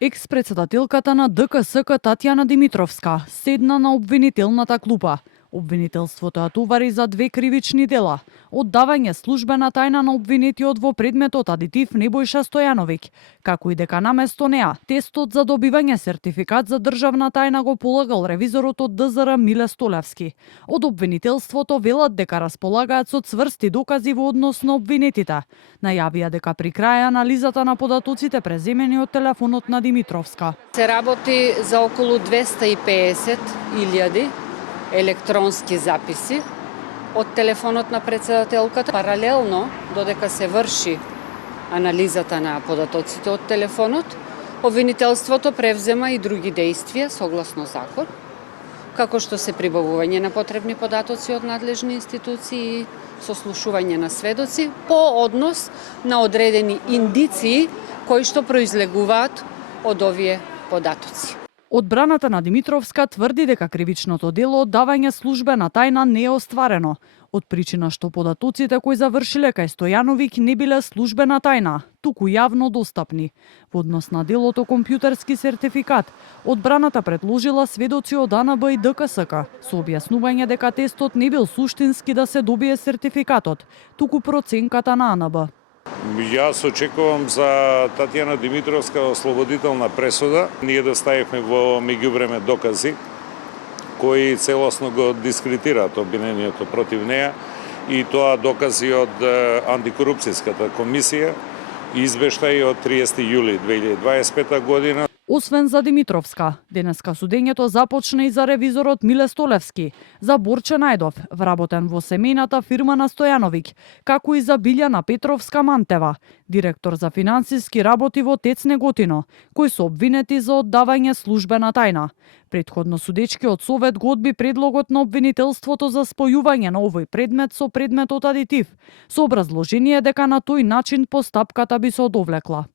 Екс-председателката на ДКСК Татјана Димитровска седна на обвинителната клупа. Обвинителството ја товари за 2 кривични дела: оддавање службена тајна на обвинетиот во предметот адитив Небојша Стојановиќ, како и дека наместо неа тестот за добивање сертификат за државна тајна го полагал ревизорот од ДЗР Миле Столевски. Од обвинителството велат дека располагаат со цврсти докази во однос на обвинетите. Најавија дека при крај анализата на податоците преземени од телефонот на Димитровска се работи за околу 250.000 електронски записи од телефонот на председателката. Паралелно, додека се врши анализата на податоците од телефонот, обвинителството превзема и други действија согласно закон, како што се прибавување на потребни податоци од надлежни институции и сослушување на сведоци по однос на одредени индиции кои што произлегуваат од овие податоци. Одбраната на Димитровска тврди дека кривичното дело оддавање службена тајна не е остварено, од причина што податоците кои завршиле кај Стојановиќ не биле службена тајна, туку јавно достапни. Во однос на делото компјутерски сертификат, одбраната предложила сведоци од АНБ и ДКСК со објаснување дека тестот не бил суштински да се добие сертификатот, туку проценката на АНБ. Јас очекувам за Татјана Димитровска ослободителна пресуда. Ние да ставивме во меѓувреме докази кои целосно го дискредитираат обвинението против неа, и тоа докази од антикорупцијската комисија, извештај од 30 јули 2025 година. Освен за Димитровска, денеска судењето започна и за ревизорот Миле Столевски, за Борче Најдов, вработен во семејната фирма на Стојановиќ, како и за Билјана Петровска-Мантева, директор за финансиски работи во ТЕЦ Неготино, кои се обвинети за оддавање службена тајна. Претходно судечкиот совет го одби предлогот на обвинителството за спојување на овој предмет со предметот адитив, со образложение дека на тој начин постапката би се одовлекла.